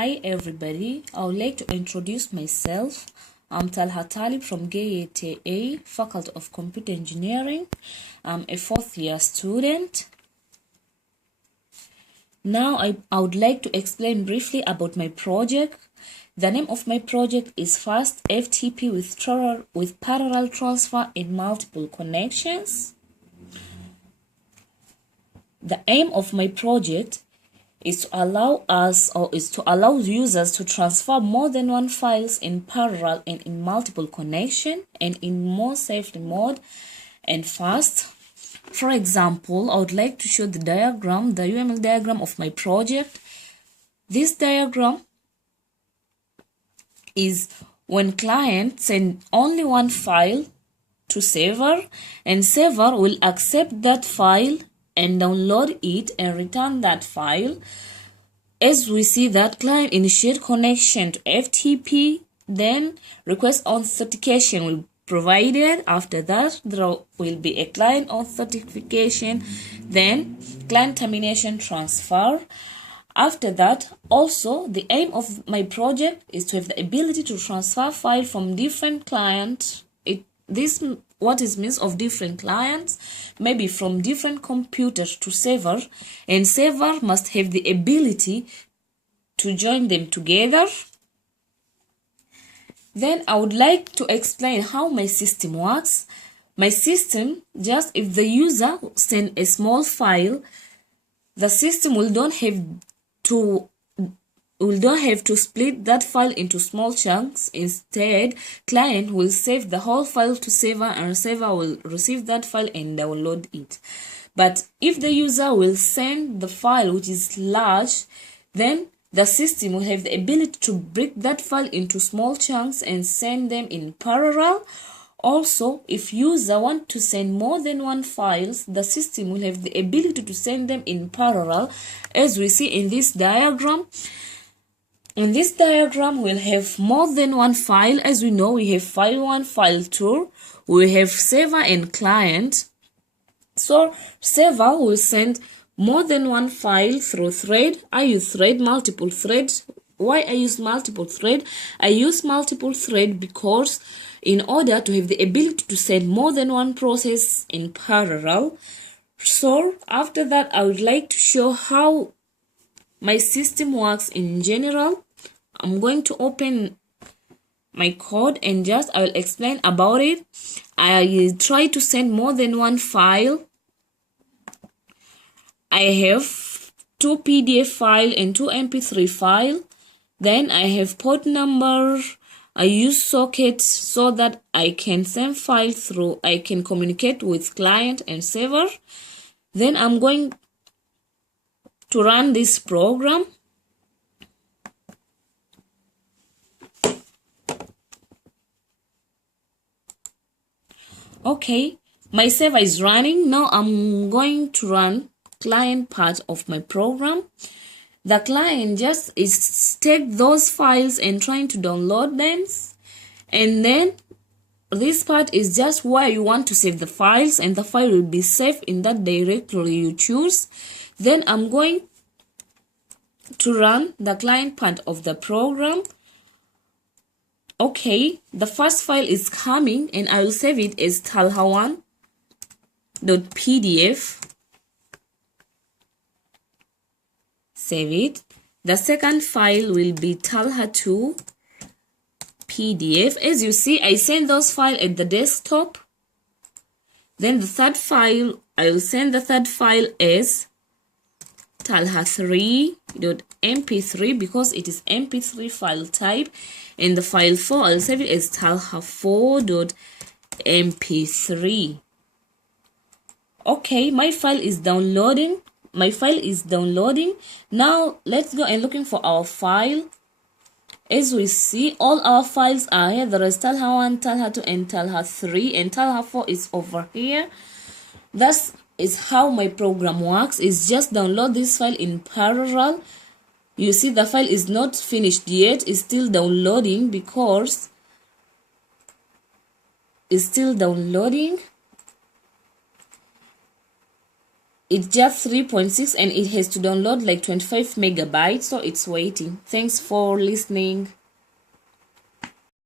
Hi everybody, I would like to introduce myself. I'm Talha Talib from GYTE, Faculty of Computer Engineering. I'm a fourth year student. Now I would like to explain briefly about my project. The name of my project is Fast FTP with parallel transfer in multiple connections. The aim of my project is to allow users to transfer more than one files in parallel and in multiple connection and in more safely mode and fast. For example, I would like to show the diagram, the UML diagram of my project. This diagram is when client send only one file to server, and server will accept that file and download it and return that file. As we see that client initiate connection to FTP, then request authentication will be provided. After that, there will be a client authentication, then client termination transfer. After that, also the aim of my project is to have the ability to transfer file from different clients. What is means of different clients, maybe from different computers to server, and server must have the ability to join them together. Then I would like to explain how my system works. My system, just if the user send a small file, the system will don't have to split that file into small chunks. Instead, client will save the whole file to server, and server will receive that file and download it. But if the user will send the file which is large, then the system will have the ability to break that file into small chunks and send them in parallel. Also, if user want to send more than one files, the system will have the ability to send them in parallel, as we see in this diagram. In this diagram, we'll have more than one file. As we know, we have file 1, file 2. We have server and client. So server will send more than one file through thread. I use thread, multiple threads. Why I use multiple thread? I use multiple thread because in order to have the ability to send more than one process in parallel. So after that, I would like to show how my system works in general. I'm going to open my code and I will explain about it. I try to send more than one file. I have 2 PDF file and 2 MP3 file. Then I have port number. I use socket so that I can send file through. I can communicate with client and server. Then I'm going to run this program. Okay, my server is running. Now I'm going to run client part of my program. The client just is take those files and trying to download them, and then this part is just where you want to save the files, and the file will be saved in that directory you choose. Then I'm going to run the client part of the program. Okay, the first file is coming and I will save it as talha1.pdf. Save it. The second file will be talha2.pdf. As you see, I send those files at the desktop. Then the third file, I will send the third file as talha3.mp3 because it is mp3 file type, and the file 4 I'll save it as talha4.mp3. okay, my file is downloading. Now let's go and looking for our file. As we see, all our files are here. There is talha1, talha2 and talha3, and talha4 is over here. That is how my program works. It's just download this file in parallel. You see the file is not finished yet. It's still downloading because it's still downloading. it's just 3.6 and it has to download like 25 megabytes, so it's waiting. Thanks for listening.